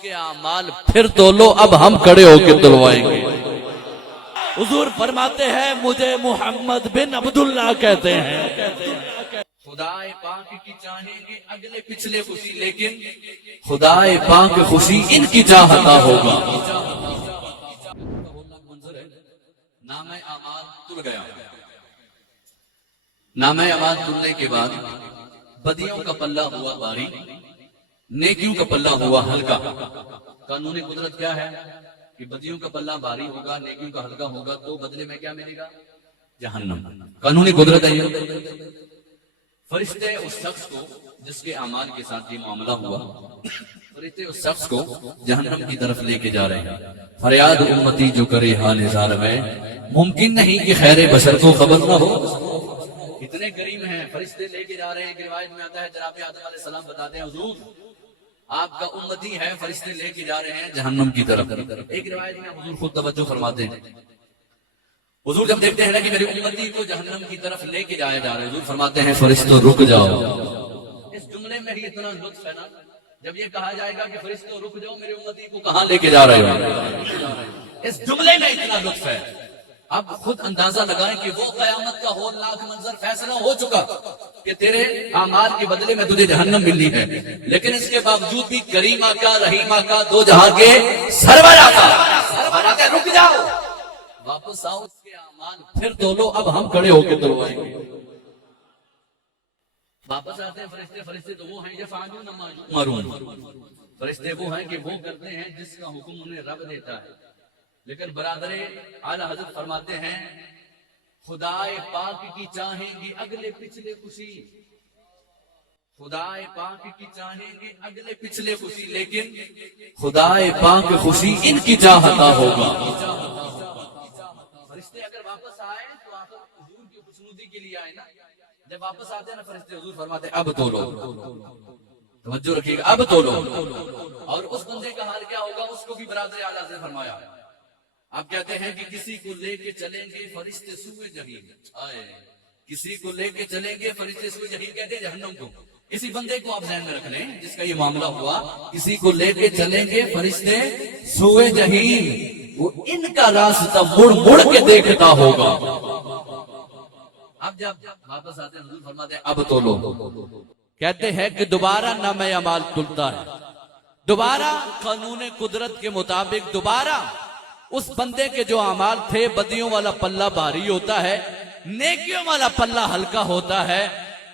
کے اعمال پھر تولو، اب ہم کھڑے ہو کے تلوائیں گے۔ حضور فرماتے ہیں مجھے محمد بن عبداللہ کہتے ہیں۔ خدا پاک کی چاہیں گے اگلے پچھلے خوشی، لیکن خدا پاک خوشی ان کی چاہتا ہوگا۔ نامہ اعمال تل گیا، نامہ اعمال تلنے کے بعد بدیوں کا پلہ ہوا بھاری، نیکیوں کا پلہ ہوا ہلکا۔ قانون قدرت کیا ہے کہ بدیوں کا پلہ بھاری ہوگا، نیکیوں کا ہلکا ہوگا، تو بدلے میں کیا ملے گا؟ جہنم۔ قانون قدرت ہے یہ۔ فرشتے اس شخص کو جس کے اعمال کے ساتھ یہ معاملہ ہوا، فرشتے اس شخص کو جہنم کی طرف لے کے جا رہے ہیں۔ فریاد امتی جو کرے حال زار میں، ممکن نہیں کہ خیر بشر کو خبر نہ ہو۔ اتنے کریم ہیں، فرشتے لے کے جا رہے ہیں۔ ایک روایت میں آتا ہے جناب آدم علیہ السلام بتاتے ہیں حضور آپ کا امتی ہے، فرشتے لے کے جا رہے ہیں جہنم کی طرف۔ ایک روایت میں حضور خود توجہ فرماتے ہیں، حضور جب دیکھتے ہیں کہ میری امتی کو جہنم کی طرف لے کے جایا جا رہا ہے، حضور فرماتے ہیں فرشتوں رک جاؤ۔ اس جملے میں ہی اتنا لطف ہے نا، جب یہ کہا جائے گا کہ فرشتوں رک جاؤ، میری امتی کو کہاں لے کے جا رہے ہو، اس جملے میں اتنا لطف ہے۔ اب خود اندازہ لگائیں کہ وہ قیامت کا ہولناک منظر فیصلہ ہو چکا کہ تیرے اعمال کے بدلے میں تجھے جہنم ملنی ہے، لیکن اس کے باوجود بھی کریم آقا رحیم آقا دو جہاں کے سرور آقا فرماتے ہیں رک جاؤ، واپس آؤ، اس کے اعمال پھر تولو، اب ہم کھڑے ہو کے تلوائیں گے۔ واپس آتے ہیں فرشتے، فرشتے تو وہ ہیں یفعلون ما یؤمرون، فرشتے وہ ہیں کہ وہ کرتے ہیں جس کا حکم انہیں رب دیتا ہے۔ لیکن برادر اعلی حضرت فرماتے ہیں خدا پاک کی چاہیں گے اگلے پچھلے خوشی، خدا پاک کی چاہیں گے اگلے پچھلے خوشی، لیکن خدا پاک خوشی ان کی چاہتا ہوگا۔ فرشتے اگر واپس آئے تو آپ حضور کی خوشنودی کے لیے آئے نا، جب واپس آتے ہیں نا فرشتے، حضور فرماتے ہیں اب تولو، توجہ رکھیے گا، اب تولو۔ اور اس بندے کا حال کیا ہوگا، اس کو بھی برادر اعلیٰ سے فرمایا۔ آپ کہتے ہیں کہ کسی کو لے کے چلیں گے فرشتے سوئے جہنم، کسی کو لے کے چلیں گے فرشتے سوئے جہنم، کہتے ہیں جہنم کو۔ اسی بندے کو آپ ذہن میں رکھ لیں جس کا یہ معاملہ ہوا، کسی کو لے کے چلیں گے فرشتے سوئے جہنم، وہ ان کا راستہ مڑ مڑ کے دیکھتا ہوگا۔ اب جب واپس آتے ہیں حضور فرماتے ہیں اب تولو، کہتے ہیں کہ دوبارہ نامہ اعمال تلتا ہے، دوبارہ قانون قدرت کے مطابق دوبارہ اس بندے کے جو اعمال تھے، بدیوں والا پلہ بھاری ہوتا ہے، نیکیوں والا پلہ ہلکا ہوتا ہے۔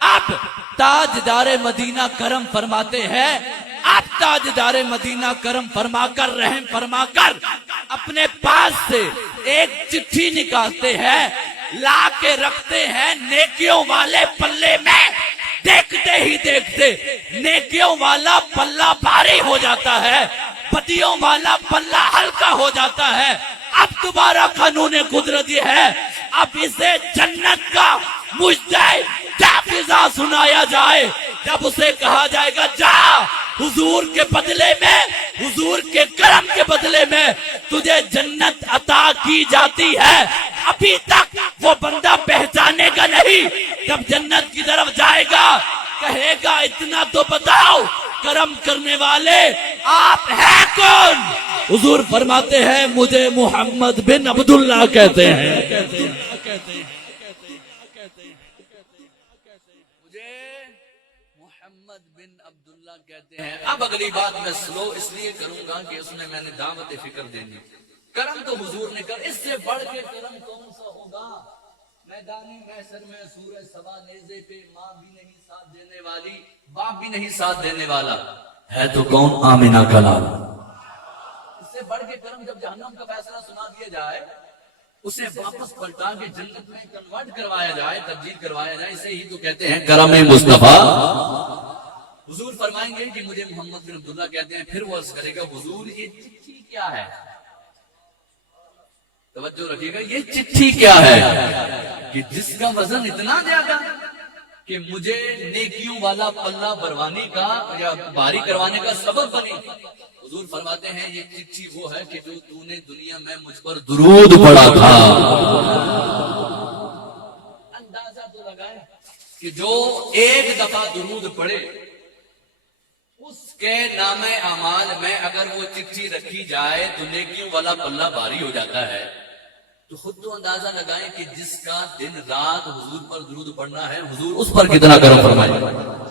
اب تاجدار مدینہ کرم فرماتے ہیں، اب تاجدار مدینہ کرم فرما کر رحم فرما کر اپنے پاس سے ایک چٹھی نکالتے ہیں، لا کے رکھتے ہیں نیکیوں والے پلے میں۔ دیکھتے ہی دیکھتے نیکیوں والا پلہ بھاری ہو جاتا ہے، بدیوں والا پلہ ہلکا ہو جاتا ہے۔ اب دوبارہ قانون قدرت یہ ہے، اب اسے جنت کا مجدہ جافزہ سنایا جائے۔ جب اسے کہا جائے گا جا، حضور کے بدلے میں، حضور کے کرم کے بدلے میں تجھے جنت عطا کی جاتی ہے، ابھی تک وہ بندہ پہچانے گا نہیں۔ جب جنت کی طرف جائے گا کہے گا اتنا تو بتاؤ کرم کرنے والے آپ ہیں کون؟ حضور فرماتے ہیں مجھے محمد بن عبداللہ کہتے ہیں، مجھے محمد بن عبداللہ کہتے ہیں۔ اب اگلی بات میں سلو اس لیے کروں گا کہ اس میں نے دعوت فکر دینی۔ کرم تو حضور نے کر، اس سے بڑھ کے کرم کون سا ہوگا؟ میدانی محشر میں سورہ سبا نیزے پہ ماں بھی نہیں ساتھ دینے والی، باپ بھی نہیں ساتھ دینے والا، ہے تو کون؟ آمینہ کا لال۔ اس سے بڑھ کے کرم جب جہنم کا فیصلہ سنا دیا جائے، اسے واپس پلٹا کے جنت میں کنورٹ کروایا جائے، تبدیل کروایا جائے، اسے ہی تو کہتے ہیں کرم مصطفیٰ۔ حضور فرمائیں گے کہ مجھے محمد بن عبداللہ کہتے ہیں، پھر وہ عرض کرے گا حضور یہ چٹھی کیا ہے؟ توجہ رکھیے گا، یہ چٹھی کیا ہے کہ جس کا وزن اتنا زیادہ کہ مجھے نیکیوں والا پلہ بھروانے کا یا بھاری کروانے کا سبب بنی۔ حضور فرماتے ہیں یہ چٹھی وہ ہے کہ جو تو نے دنیا میں مجھ پر درود پڑھا تھا۔ اندازہ تو لگائے کہ جو ایک دفعہ درود پڑھے اس کے نام اعمال میں اگر وہ چٹھی رکھی جائے تو نیکیوں والا پلہ بھاری ہو جاتا ہے. تو خود تو اندازہ لگائیں کہ جس کا دن رات حضور پر درود پڑھنا ہے، حضور اس پر کتنا کرم فرمائے.